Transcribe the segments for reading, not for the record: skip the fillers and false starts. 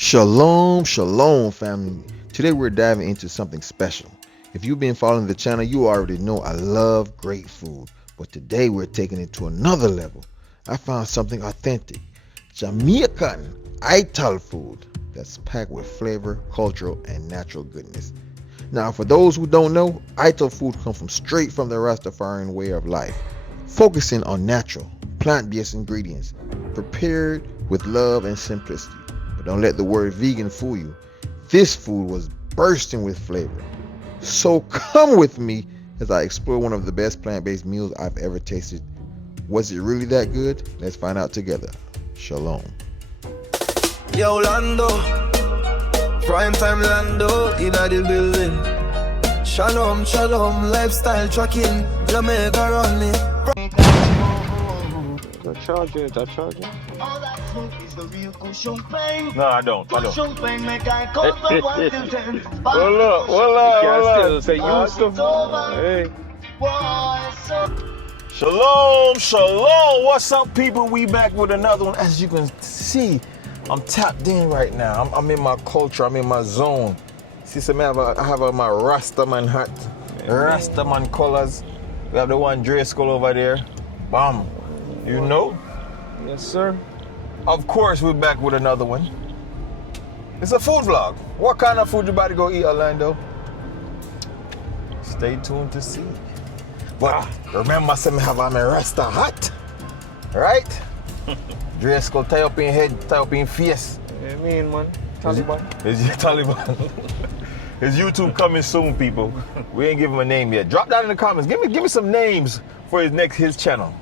Shalom, shalom, family. Today we're diving into something special. If you've been following the channel, you already know I love great food. But today we're taking it to another level. I found something authentic, Jamaican Ital food that's packed with flavor, cultural, and natural goodness. Now, for those who don't know, Ital food comes straight from the Rastafarian way of life, focusing on natural, plant-based ingredients, prepared with love and simplicity. But don't let the word vegan fool you. This food was bursting with flavor. So come with me as I explore one of the best plant-based meals I've ever tasted. Was it really that good? Let's find out together. Shalom. Yo, Lando, prime time Lando, in the building. Shalom, shalom, lifestyle trucking, Jamaica running. That charger. All that smoke is the real cushion pain. No, I don't. Cushion pain make I come from 1 to 10. Well, say you stuff. Hey. Shalom, shalom. What's up, people? We back with another one. As you can see, I'm tapped in right now. I'm in my culture. I'm in my zone. See, so I have my Rastaman hat, Rastaman colors. We have the one Dre skull over there. Bam. You know? Yes, sir. Of course, we're back with another one. It's a food vlog. What kind of food you about to go eat, Lando? Stay tuned to see. But remember, I have on my Rasta hat, right? Dre skull tie up in head, tie up in face. Yeah, mean, man. Taliban. Is Taliban. His YouTube coming soon, people. We ain't give him a name yet. Drop down in the comments. Give me some names for his channel.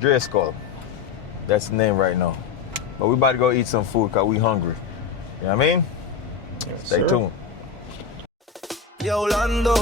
Dre Skull. That's the name right now. But we about to go eat some food because we hungry. You know what I mean? Yes, Stay sir. tuned. Yo, Lando,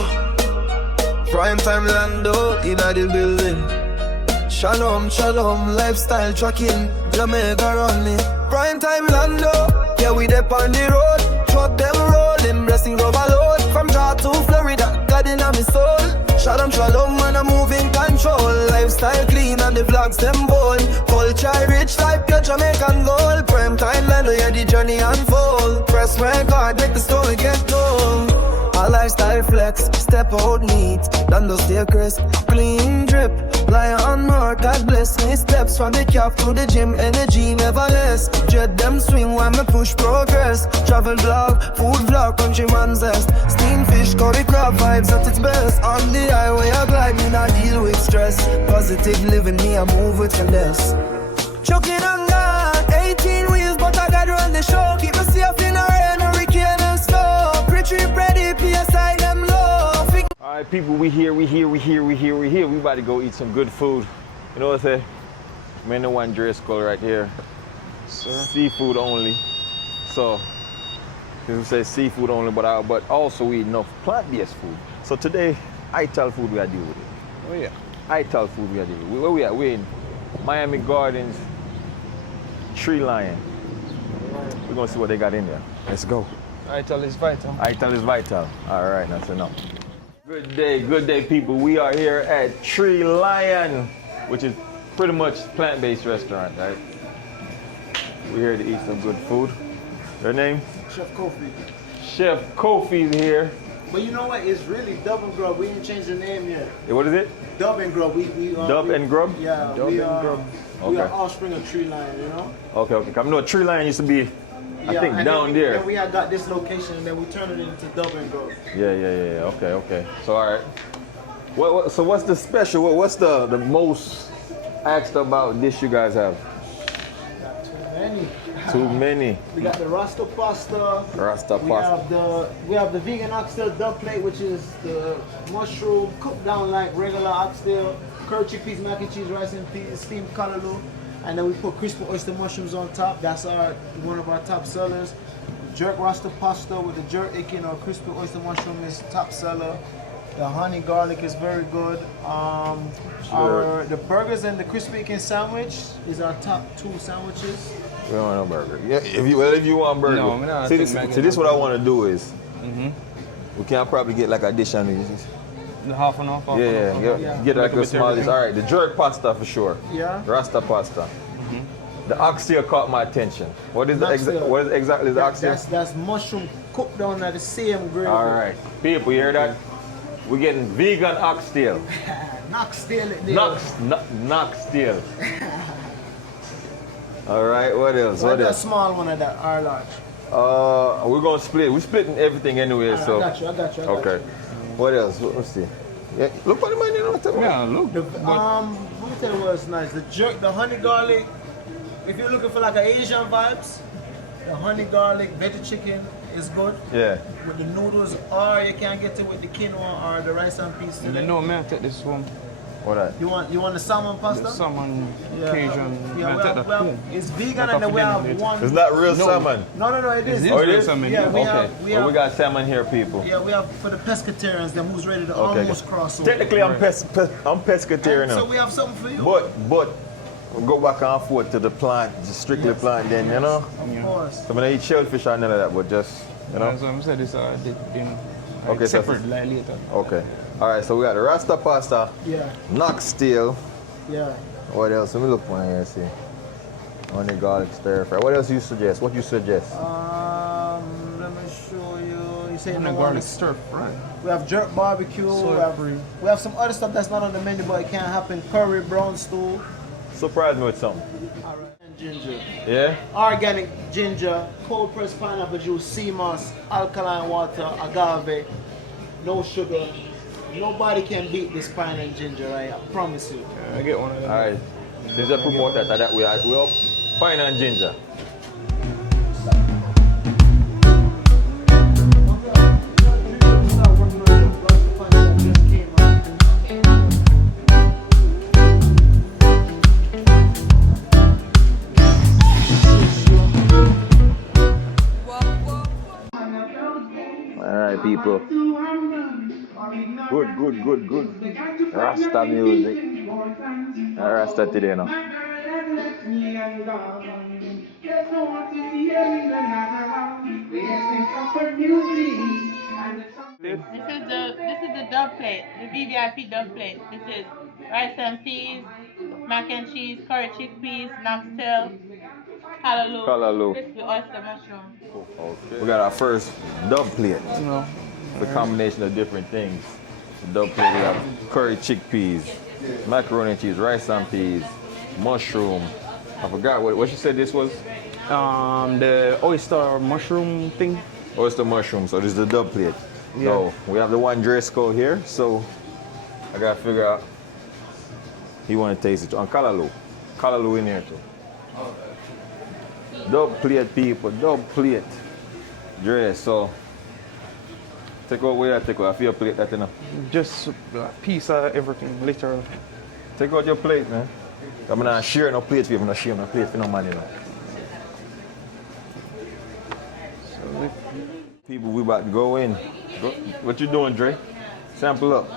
prime time Lando, in the building. Shalom, shalom, lifestyle trucking, Jamaica running. Prime time Lando, yeah, we dep on the road. Truck them rolling, blessings overload. From Georgia to Florida, God in my soul. Shalom, shalom, man, I'm moving control. Lifestyle clean and the vlogs them bold. Culture rich like your Jamaican gold. Prime time Lando, yeah, the journey unfold. Press record, make the story get told. A lifestyle flex, step out neat. Lando stay crisp, clean drip. Lion on mark, God bless me. Steps from the cap to the gym, energy never less. Jet them swing when me push progress. Travel vlog, food vlog, countryman zest. Steam fish, curry crab vibes at its best. On the highway I glide, me not deal with stress. Positive living, me I move with finesse. Chucking on God, 18 wheels, but I gotta run the show. Keep me safe in a rain, hurricane and snow. Pre-trip ready, PSI them low. All right, people, we here. We about to go eat some good food. You know what I say? Man, the one Dre Skull right here. Sir. Seafood only. So, we say seafood only, but also we eat enough plant-based food. So today, Ital food we gotta deal with it. Oh, yeah. Ital food we gotta deal with it. Where we at? We're in Miami Gardens, Tree Lion. We're gonna see what they got in there. Let's go. Ital is vital. Ital is vital. All right, that's enough. Good day, people. We are here at Tree Lion, which is pretty much plant-based restaurant, right? We're here to eat some good food. Your name? Chef Kofi. Chef Kofi's here. But you know what? It's really Dub and Grub. We ain't changed the name yet. Hey, what is it? Dub and Grub. Dub and Grub? Yeah. Dub and Grub. We are Okay. offspring of Tree Lion, you know? Okay. I know Tree Lion used to be, I think, and down then there. Then we had got this location and then we turned it into Dub and Grub. Yeah. Okay. So, all right. So what's the special? What's the most asked about dish you guys have? Got too many. Too many. We got the Rasta pasta. Rasta We pasta. have the vegan oxtail dub plate, which is the mushroom cooked down like regular oxtail, curry chickpeas, mac and cheese, rice and peas, steamed callaloo, and then we put crispy oyster mushrooms on top. That's one of our top sellers. Jerk Rasta pasta with the jerk chicken or crispy oyster mushroom is top seller. The honey garlic is very good. The burgers and the crispy chicken sandwich is our top 2 sandwiches. We don't want no burger. Yeah, if you want burger. No, me not see, take this, burger. see, this what I want to do is, we can probably get like a dish on these. Half and half. Yeah, get like a small dish. All right, the jerk pasta for sure. Yeah. Rasta pasta. The oxtail caught my attention. What is Oxtail. what is exactly the oxtail? That's mushroom cooked down at the same gravy. All right, people, you hear that? We're getting vegan oxtail. Oxtail it there. Oxtail. All right, what else? What What that else? small one of that or large? We're gonna split. We're splitting everything anyway, so. I got you. Okay. What else? Let's see. Yeah, look what the man you know. Yeah, look. Let me tell you what's nice. The jerk, the honey garlic. If you're looking for like an Asian vibes, the honey garlic veggie chicken is good. Yeah. With the noodles, or you can get it with the quinoa or the rice and peas. You know, man, take this one. What that? You want the salmon pasta? The salmon Yeah. Cajun. Yeah, Man, take that. well, it's vegan That and then we off have again one. It's not real salmon. No, it is. It is Oh, it real is? salmon. Yeah, we Okay. have- Well, we got salmon here, people. Yeah, we have for the pescatarians, them who's ready to Okay. almost cross over. Technically, I'm pescatarian So now. we have something for you. But we go back and forth to the plant, just strictly plant. Then you know, Of course. so when I eat shellfish or none of that, but just you know. As I said, this Okay, so- separate like later. Okay. All right. So we got the Rasta pasta, Yeah, oxtail. yeah. What else? Let me look for here. See. Honey garlic stir fry. What else you suggest? What you suggest? Let me show you. You say And no the one. garlic stir fry. We have jerk barbecue. Soy free. We have some other stuff that's not on the menu, but it can happen. Curry, brown stew. Surprise me with something. All right. And ginger. Yeah. Organic ginger, cold pressed pineapple juice, sea moss, alkaline water, agave, no sugar. Nobody can beat this pine and ginger, right? I promise you. Yeah, I get one of them. All right. This is a promote that we up pine and ginger. All right, people. Good. Rasta music. Rasta today now. This is the dub plate, the VVIP dub plate. This is rice and peas, mac and cheese, curry chickpeas, oxtail, Callaloo. crispy oyster mushroom. We got our first dub plate. You know, It's a combination of different things. The dub plate, we have curry chickpeas, macaroni and cheese, rice and peas, mushroom. I forgot what she said this was. the oyster mushroom thing. Oyster mushroom, so this is the dub plate. Yeah. So we have the one dress code here, so I gotta figure out he wanna taste it. And callaloo in here too. Dub plate, people, dub plate. Dress, so take out where I take out. I feel your plate that enough. Just a piece of everything, literally. Take out your plate, man. I'm not sharing no plate for you, I'm not sharing no plate for no man, you know. So, People, we about to go in. What you doing, Dre? Sample up.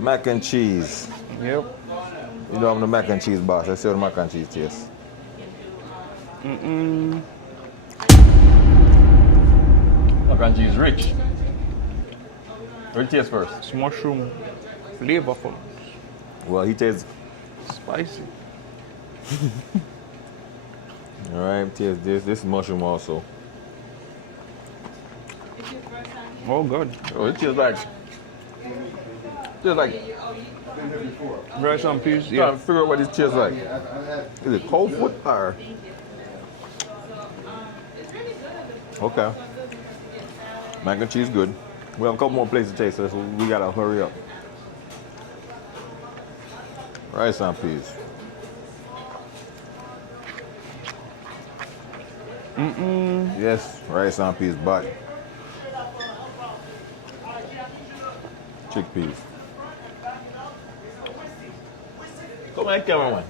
Mac and cheese. yep. You know I'm the mac and cheese boss. I see how the mac and cheese tastes. Mac and cheese rich. What it tastes first? It's mushroom flavorful, Well, he tastes. spicy. All right, taste this. This is mushroom also. Oh, good. Oh, it tastes like. Tastes like. Rice and peas, Trying yeah. to figure out what this tastes like. Is it cold foot or? Okay. Mac and cheese good. We have a couple more places to taste, so we gotta hurry up. Rice and peas. Yes, rice and peas, but chickpeas. Come on, cameraman.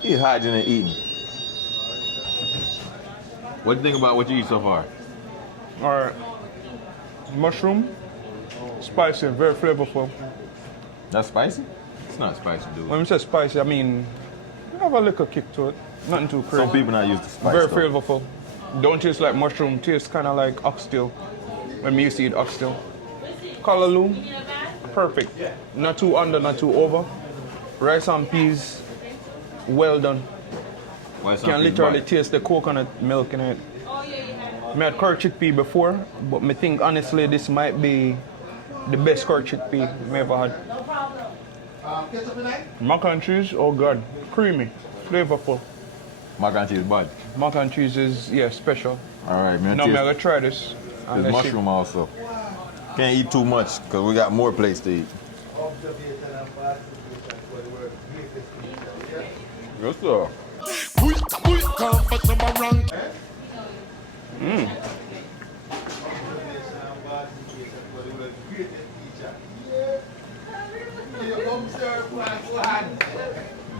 He's hiding and eating. What do you think about what you eat so far? All right. Mushroom, spicy, very flavorful. That's spicy? It's not spicy, dude. When we say spicy, I mean, you have a little kick to it. Nothing too crazy. Some people not used to spice. Very though. flavorful. Don't taste like mushroom, tastes kind of like oxtail. When we used to eat oxtail. Callaloo, perfect. Not too under, not too over. Rice and peas, well done. Why You some can people literally bad? taste the coconut milk in it. I had curd chickpea before, but I think honestly this might be the best curd chickpea I ever had. Mac and cheese, oh god, creamy, flavorful. Mac and cheese bad. Mac and cheese is, yeah, special. All right, man. Now I'm gonna try this. And There's let's see. mushroom also. Can't eat too much because we got more plates to eat. Yes, sir.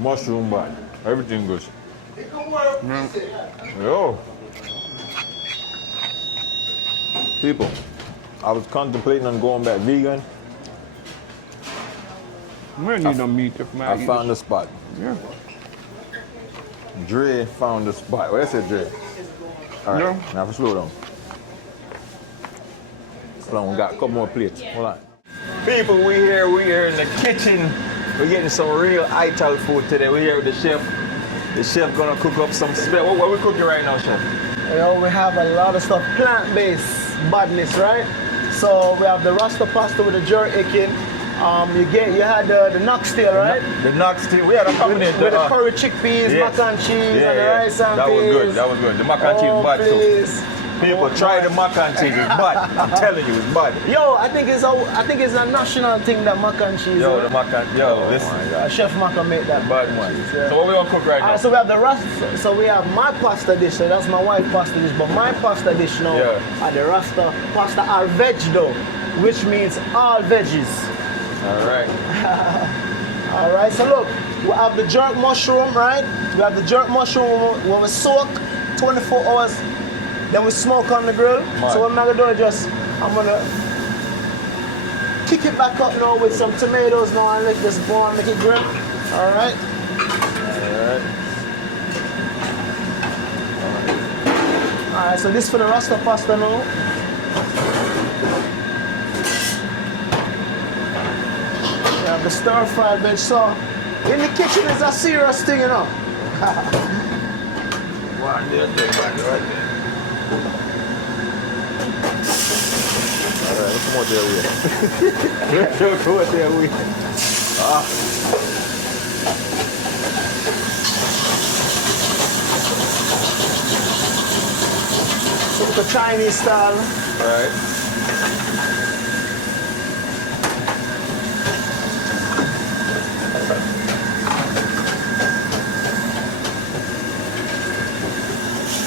Mushroom bad. Everything good. Yo. People, I was contemplating on going back vegan. I don't need no meat if my I found the spot. Yeah. Dre found the spot. Where's it, Dre? All right, Yeah. now for slow down. Hold on, we got a couple more plates. Hold on. People, we here in the kitchen. We're getting some real Ital food today. We're here with the chef. The chef gonna cook up some special. What we cooking right now, chef? You know, we have a lot of stuff plant-based badness, right? So we have the Rasta pasta with the jerk chicken. You had the knocktail, right? The nuts too. We had a combination. With the curry chickpeas, yes. mac and cheese, and the rice and that peas. was good. That was good. The mac and cheese Oh, bad too. please. People, try the mac and cheese. It's bad. I'm telling you, it's bad. Yo, I think it's a national thing, that mac and cheese. Yo, right? the mac and listen. Chef Mac make that Bad one. Yeah. So what we gonna cook right now? Alright, so we have the Rasta. So we have my pasta dish. So that's my wife's pasta dish. But my pasta dish now Yeah. are the Rasta pasta al veg dough, which means all veggies. All right. All right. So look, we have the jerk mushroom, right? We have the jerk mushroom when we soak 24 hours, then we smoke on the grill. Right. So what I'm gonna do is I'm gonna kick it back up now with some tomatoes now and let this boil and make it grill. All right. All right, so this for the Rasta pasta now. We have the stir-fried veg. So in the kitchen is a serious thing, you know. One there, take back right there. All right, let's come out there with. Let's go out there with. So the Chinese style. All right.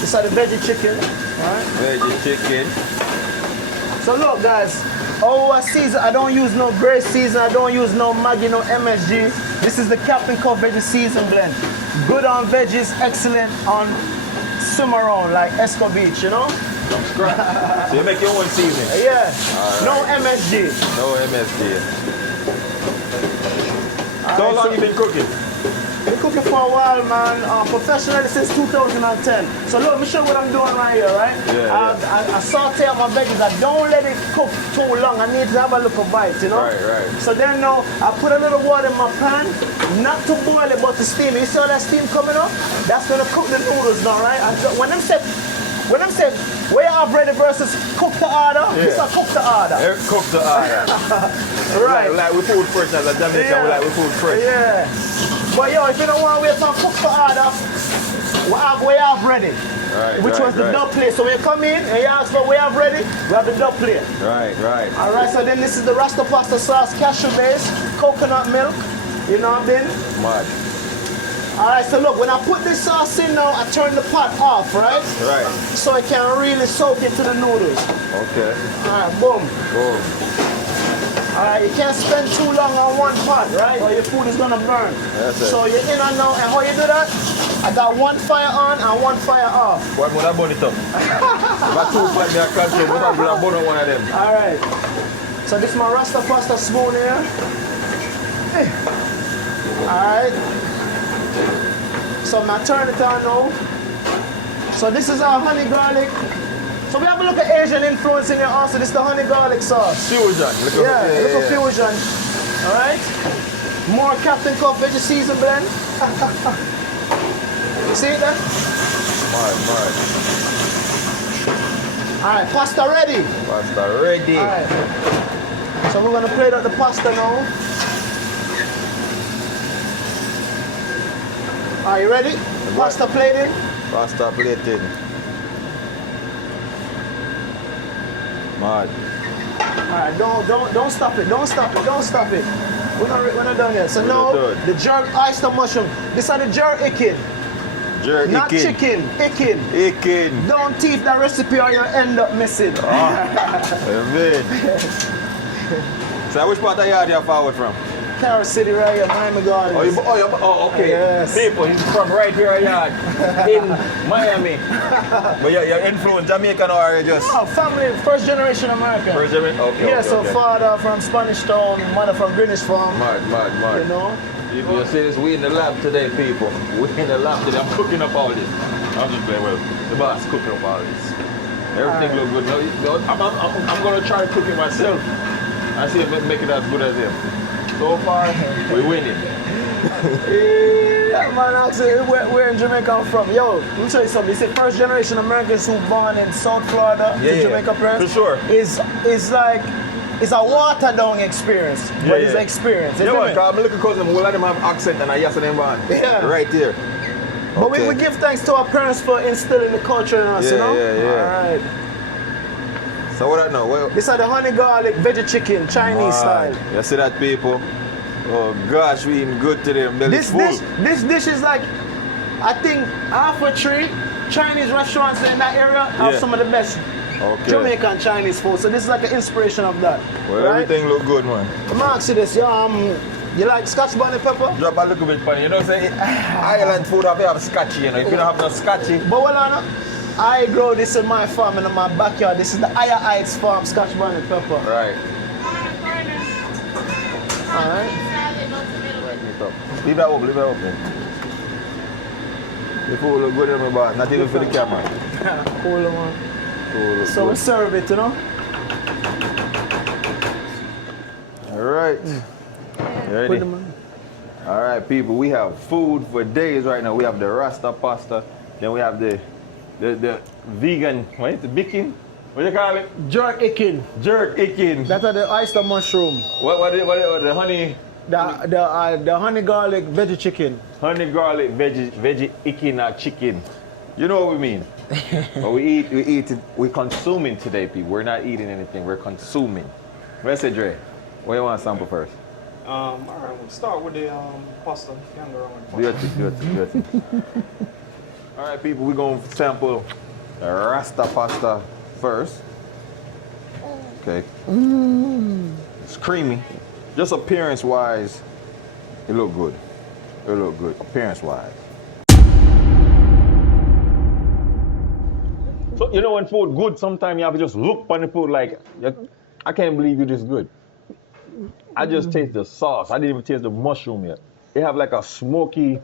This is the veggie chicken. All right. Veggie chicken. So look, guys, our season, I don't use no braised season, I don't use no Maggi, no MSG. This is the Captain Cup Veggie Season Blend. Good on veggies, excellent on swim around like Esco Beach, you know? So you make your own seasoning. Yeah, All no right. MSG. No MSG. All So how right, long you been cooking? Been cooking for a while, man. Professionally since 2010. So look, let me show you what I'm doing right here, right? I saute up my veggies. I don't let it cook too long. I need to have a little bite, you know? Right. So then now, I put a little water in my pan, not to boil it, but to steam it. You see all that steam coming up? That's gonna cook the noodles now, right? And so when I'm saying, where you have ready versus cook to order, this is cook to order. Cook the order. Right. Like we food fresh as a Jamaican, we like we food fresh. Yeah. But yo, if you don't want to wait for cook to order, we have ready. Right, Which was the dub plate. So when you come in and you ask for we have ready, we have the dub plate. Right. Alright, so then this is the Rasta pasta sauce, cashew base, coconut milk. You know what I mean? Mad. Alright, so look, when I put this sauce in now, I turn the pot off, right? Right. So it can really soak into the noodles. Okay. Alright, boom. Boom. Alright, you can't spend too long on one pot, right? Or your food is gonna burn. That's it. So you're in and now, and how you do that? I got one fire on and one fire off. What would I burn it up? If I two pot there, I can't say, what I burn on one of them? Alright. So this is my Rasta pasta spoon here. Alright. So I'm gonna turn it on now. So this is our honey garlic. So we have a look at Asian influence in here also. This is the honey garlic sauce. Fusion. Little fusion. Alright. More Captain Cup Veggie Season Blend. see it there? Mad. Alright, pasta ready. Pasta ready. Alright. So we're gonna plate out the pasta now. Are you ready? Pasta plated. Pasta plated. Mad. Alright, don't stop it. Don't stop it. We're not done yet. So now the jerk oyster mushroom. These are the jerk ikin. Jerk Not ikin. chicken, ikin. Ikin. Don't teeth that recipe or you'll end up missing. So which part of yard you forward from? Carol City right here, Miami Gardens. Okay. Yes. People, he's from right here at yard in Miami. But you're influenced Jamaican or you just? Oh, family, first generation American. First Jamaican? Okay. Yeah, okay, so okay. father from Spanish Town, mother from Greenwich Farm. Mad. You know? People, you see this, we in the lab today, people. We in the lab today. I'm cooking up all this. I'm just playing well. The boss cooking up all this. Everything look good. No, I'm gonna try cooking myself. I see if I make it as good as him. So far, we winning. Yeah, man, actually, where in Jamaica I'm from. Yo, let me tell you something. It's the first generation Americans who born in South Florida, the Jamaica press. For sure. It's like, it's a watered down experience, but it's an experience. Yeah, man, I'm looking because them, all of them have accent and I yes them born. Yeah. Right here. But we give thanks to our parents for instilling the culture in us, you know? Yeah. All right. So what I know? Well, These are the honey garlic veggie chicken, Chinese style. You see that, people? Oh gosh, we eating good today. This dish is like, I think half a tree Chinese restaurants in that area have some of the best Jamaican Chinese food. So this is like an inspiration of that. Well, right? everything look good, man. Let me ask you this, you like scotch bonnet pepper? Drop a little bit funny. You know what I'm saying? Island food have scotchy, you know. If you don't have no scotchy. But well, I grow this in my farm and in my backyard. This is the Higher Heights farm scotch bonnet pepper. Right. All right. Leave that open. The food look good in my bag, not even for the camera. Cool, man. Cool, So we serve it, you know? All right. You ready? All right, people. We have food for days right now. We have the Rasta pasta. Then we have the vegan. What is it? Bikin? What do you call it? Jerk ikin. That's the oyster mushroom. What the honey? The honey garlic veggie chicken. Honey garlic veggie ikin or chicken. You know what we mean. But we eat it. We're consuming today, people. We're not eating anything. We're consuming. Where's it, Dre? What do you want to sample first? All right, we'll start with the pasta. Do your thing. All right, people, we're going to sample the Rasta pasta first. Okay. It's creamy. Just appearance-wise, it look good. Appearance-wise. So, you know when food good, sometimes you have to just look on the food like, I can't believe you this good. I just taste the sauce. I didn't even taste the mushroom yet. It have like a smoky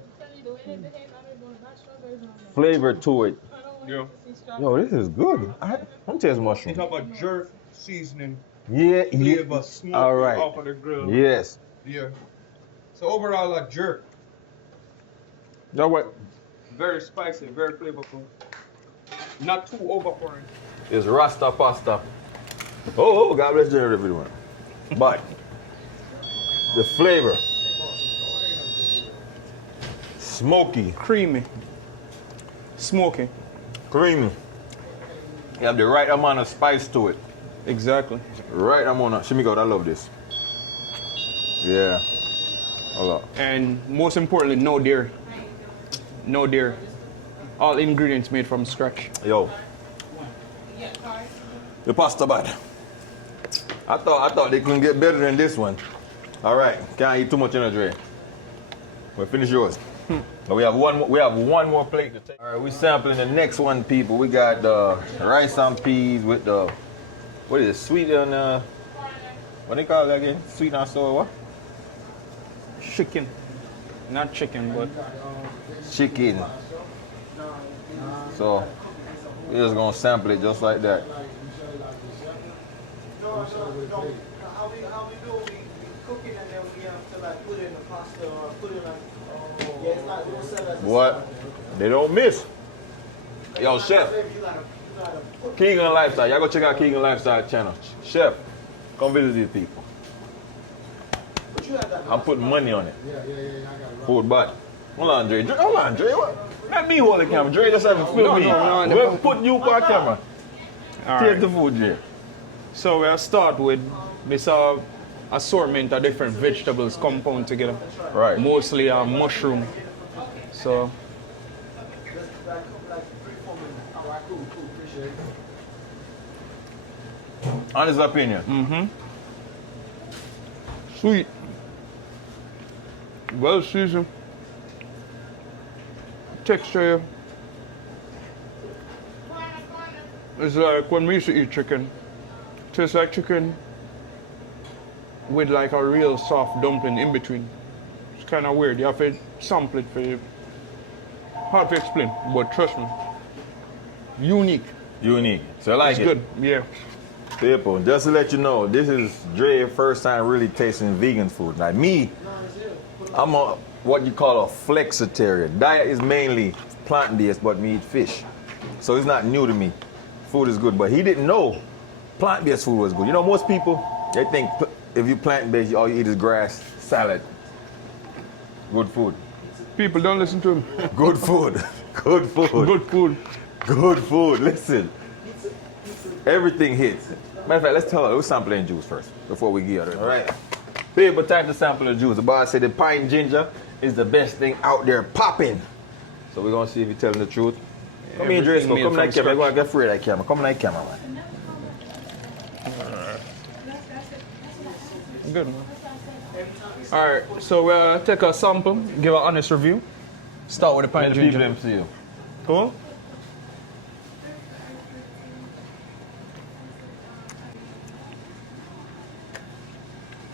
flavor to it. Yeah. Yo, this is good. I'm tasting mushroom. It's got a jerk seasoning. Yeah. Flavor, smoky All right. off of the grill. Yes. Yeah. So overall, a jerk. You know what? Very spicy, very flavorful. Not too overpowering. It's Rasta pasta. Oh, God bless you, everyone. But the flavor, smoky, Creamy. Smoky. creamy. You have the right amount of spice to it. Exactly. Right amount of. Shimmy God, I love this. Yeah. A lot. And most importantly, no dairy. No dairy. All ingredients made from scratch. Yo. The pasta bad. I thought they couldn't get better than this one. All right, can't eat too much in a tray. We'll finish yours. But we have one more plate to take. All right, we're sampling the next one, people. We got the rice and peas with the, what is it, sweet and, what do they call it again? Sweet and sour what? Chicken. Not chicken, but Chicken. So, we're just gonna sample it just like that. How we do, we cook it and then we have to like put it in the pasta or put it like, yeah, it's like, we don't sell it as a What? salad. They don't miss. Yo, Chef. Keegan Lifestyle. Y'all go check out Keegan Lifestyle channel. Chef, come visit these people. I'm putting money on it. Food, but hold on, Dre. Hold on, Dre. What? Not me holding the camera. Dre just haven't filmed me. We'll put you on camera. Take the food, Dre. So we'll start with this assortment of different vegetables compound together. Right. Mostly mushroom. So Honest opinion. sweet. Well seasoned. Texture. It's like when we used to eat chicken. Tastes like chicken with like a real soft dumpling in between. It's kind of weird. You have to sample it for you. Hard to explain, but trust me. Unique. Unique. So I like It's it. good. Yeah. People, just to let you know, this is Dre's first time really tasting vegan food. Like me, I'm a what you call a flexitarian. Diet is mainly plant-based, but me eat fish. So it's not new to me. Food is good, but he didn't know plant-based food was good. You know, most people, they think if you plant-based, all you eat is grass, salad. Good food. People don't listen to him. Good food. Good food. Good food. Good food. Listen. Everything hits. Matter of fact, let's tell her, we're sampling juice first before we get it. All right. People, time to sample the juice. The boss said the pine ginger is the best thing out there popping. So we're going to see if you're telling the truth. Come here, Dre. Everything made Come from like camera. scratch. Go get free of that camera. Come like camera, man. Good man. All right, so we'll take a sample, give an honest review. Start with the pine Let the people ginger. them see you. Cool.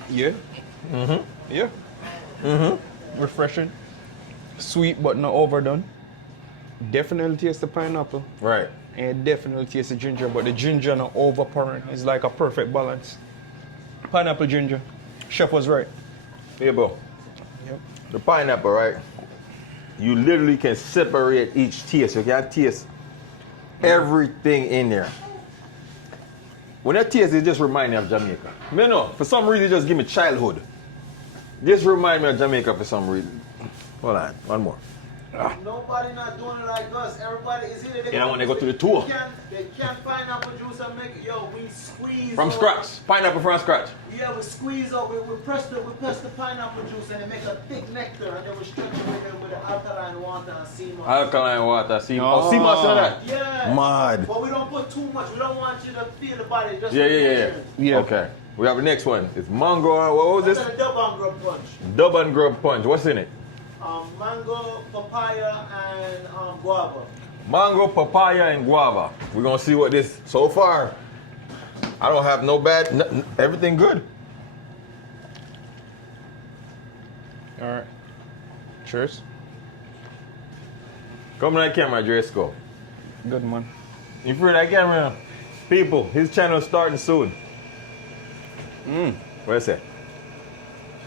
Yeah. Yeah. Refreshing. Sweet but not overdone. Definitely taste the pineapple. Right. And definitely taste the ginger, but the ginger not overpowering. It's like a perfect balance. Pineapple ginger. Chef was right. Here, bro. Yep. The pineapple, right? You literally can separate each taste. You can taste everything in there. When I taste it, just remind me of Jamaica. You know, for some reason, it just give me childhood. Just remind me of Jamaica for some reason. Hold on, one more. Nobody not doing it like us. Everybody is here. Yeah, when they go to the tour. They can't pineapple juice and make it. Yo, we squeeze. From up. scratch. Pineapple from scratch. Yeah, we squeeze up. We press the pineapple juice and it make a thick nectar, and then we stretch it with the alkaline water and sea moss. Alkaline water. See, Oh. sea moss in that? Yeah. Mad. But we don't put too much. We don't want you to feel the body. Just Yeah. Yeah. Okay. We have the next one. It's mango. What was That's this? a double and grub punch. Dub and grub punch. What's in it? Mango, papaya, and guava. Mango, papaya, and guava. We're gonna see what this. So far, I don't have no bad. Everything good. All right. Cheers. Come to that camera, Dresco. Good man. You free that camera? People, his channel is starting soon. Where's that?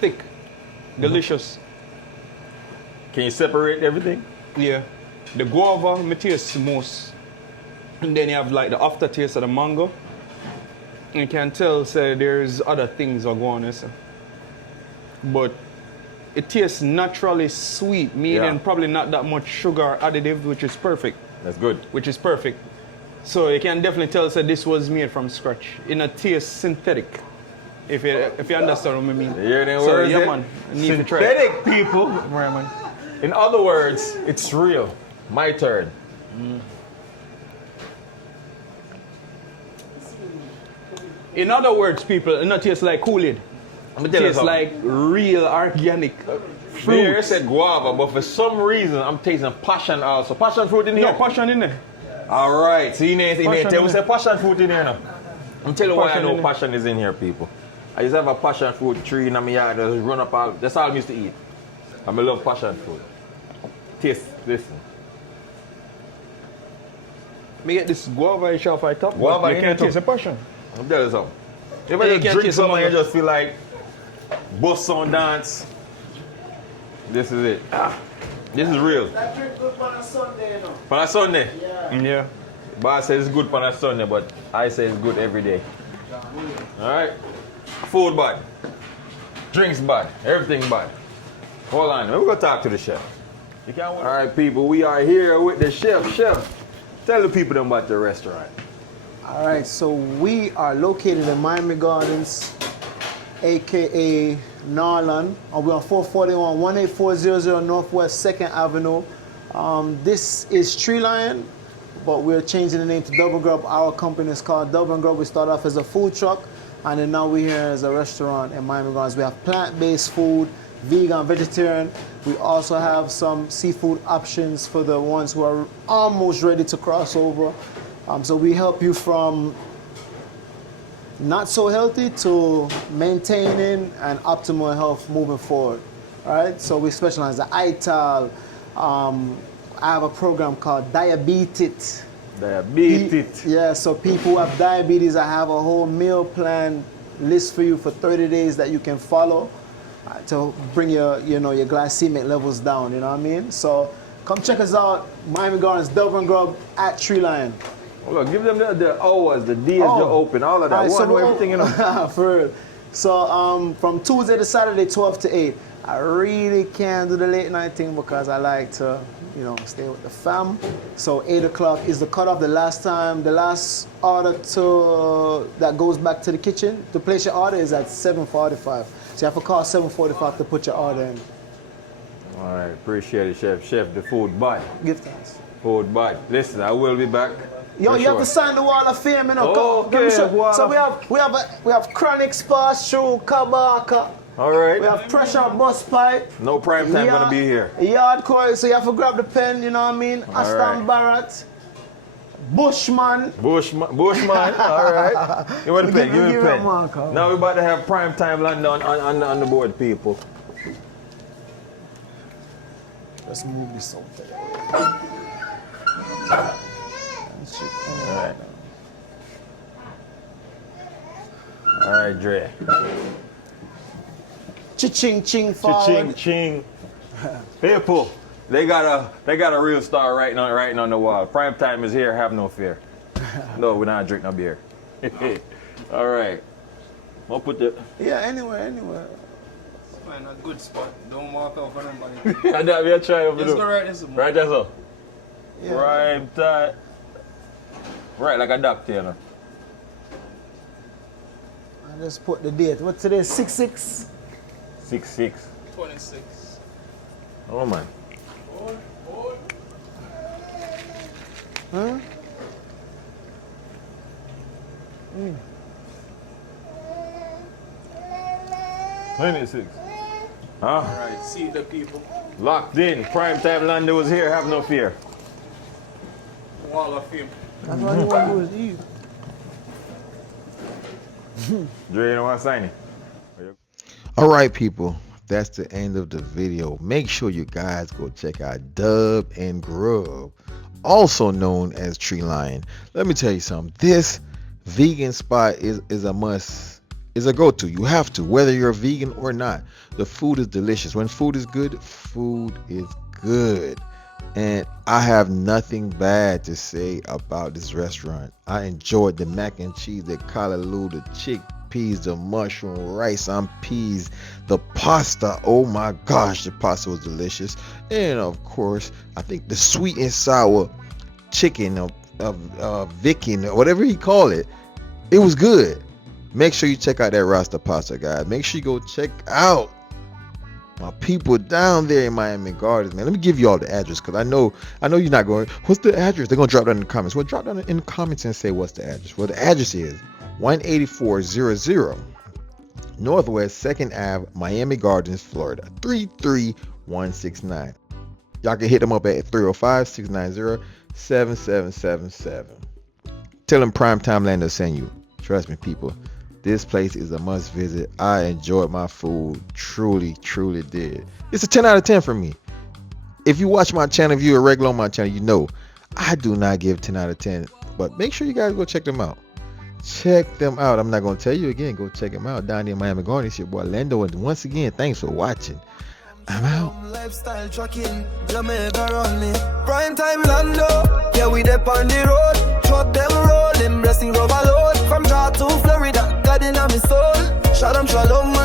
Thick. Delicious. Can you separate everything? Yeah. The guava, me taste the most. And then you have like the aftertaste of the mango. You can tell, say, there's other things are going on, sir. But it tastes naturally sweet, meaning Yeah. probably not that much sugar additive, which is perfect. That's good. Which is perfect. So you can definitely tell, say, this was made from scratch. It tastes synthetic. If you understand what I mean. Yeah, then So where is yeah, it? man. You need to try it. Synthetic, people. Right, man. In other words, it's real. My turn. In other words, people, it not taste like Kool-Aid. I'm It tell you tastes something. like real organic There fruit. said guava, but for some reason I'm tasting passion also. Passion fruit in here? No passion in there. All right. See, Passion tell in me there. say passion fruit in here now. I'm telling you why I Passion in know there. passion is in here, people. I used to have a passion fruit tree in my yard. Just run up all. That's all I used to eat. I love passion fruit. Taste, listen. Me get this guava shelf I top. Guava But you in can't there taste the passion. I'm telling you something. If Yeah, I you just can't drink taste something, the I mango. just feel like bust on dance. This is it. This is real. That drink good on a Sunday, you know. For a Sunday. Yeah. Yeah. Boss says it's good for a Sunday, but I say it's good every day. Alright. Food bad. Drinks bad. Everything bad. Hold on. We're gonna talk to the chef. Alright, people, we are here with the chef. Chef, tell the people about the restaurant. All right, so we are located in Miami Gardens, aka Norland, and we're on 441 18400 Northwest 2nd Avenue. This is Tree Lion, but we're changing the name to Double Grub. Our company is called Double Grub. We started off as a food truck, and then now we're here as a restaurant in Miami Gardens. We have plant-based food, vegan, vegetarian. We also have some seafood options for the ones who are almost ready to cross over. So we help you from not so healthy to maintaining and optimal health moving forward. All right, so we specialize in Ital. I have a program called Diabetes. Diabetes. Yeah, so people who have diabetes, I have a whole meal plan list for you for 30 days that you can follow to bring your glycemic levels down. You know what I mean? So come check us out, Miami Gardens, Double Grub at Tree Lion. Well, look, give them the hours, the days you're open, all of that. Right, One, everything, you know. For real. So from Tuesday to Saturday, 12 to 8. I really can't do the late night thing because I like to, stay with the fam. So 8 o'clock is the cutoff. The last order that goes back to the kitchen to place your order is at 7:45. So you have to call 7:45 to put your order in. All right, appreciate it, Chef. Chef, the food bad. Give thanks. Food bad. Listen, I will be back. Yo, you have to sign the Wall of Fame, you know. Oh, okay. So we have Chronic Sparse Shoe, Kabaka. All right. We have Pressure Bus Pipe. No prime time gonna be here. Yardcore, so you have to grab the pen, you know what I mean? Aston right. Barrett. Bushman. Bushman. All right. Give me the pen. Give me the pen. Now we're about to have prime time Lando on the board, people. Let's move this out there. All right, Dre. Cha-ching, ching, forward. Cha-ching, ching. People, they got a real star writing on the wall. Prime time is here. Have no fear. No, we're not drinking no beer. All right. I'll put the. Yeah, anywhere. Find a good spot. Don't walk out for nobody. I know we are trying over Let's there. go right this morning. Right there, so. Yeah. Prime time. Right, like a doctor, you know. I just put the date. What's today? 6/6. 6/6. 26. Oh man. Huh? 26. Huh? All right, see the people. Locked in. Prime time Lando was here. Have no fear. Wall of Fame. That's what you want to do is eat. Dre, you know what I'm saying? All right, people, that's the end of the video. Make sure you guys go check out Dub and Grub, also known as Tree Lion. Let me tell you something. This vegan spot is a must. Is a go-to. You have to, whether you're a vegan or not. The food is delicious. When food is good, food is good. And I have nothing bad to say about this restaurant. I enjoyed the mac and cheese, the callaloo, the chickpeas, the mushroom, rice and peas, the pasta. Oh my gosh, the pasta was delicious. And of course, I think the sweet and sour chicken of Viking, or whatever he called it, it was good. Make sure you check out that Rasta pasta, guys. Make sure you go check out my people down there in Miami Gardens, man. Let me give you all the address, because I know you're not going, what's the address? They're going to drop down in the comments. Well, drop down in the comments and say what's the address. Well, the address is 18400 Northwest 2nd Ave, Miami Gardens, Florida, 33169. Y'all can hit them up at 305-690-7777. Tell them Primetime Lando send you. Trust me, people. This place is a must visit. I enjoyed my food. Truly did. It's a 10 out of 10 for me. If you watch my channel, if you're a regular on my channel, you know I do not give 10 out of 10. But make sure you guys go check them out. Check them out. I'm not going to tell you again. Go check them out. Down there in Miami Gardens, it's your boy Lando. And once again, thanks for watching. I'm out. Lifestyle trucking, Jamaica run me. Prime time Lando, yeah we dep on the road. Truck them rolling, blessing overload. From Georgia to Florida, God in my soul. Shalom Shalom man.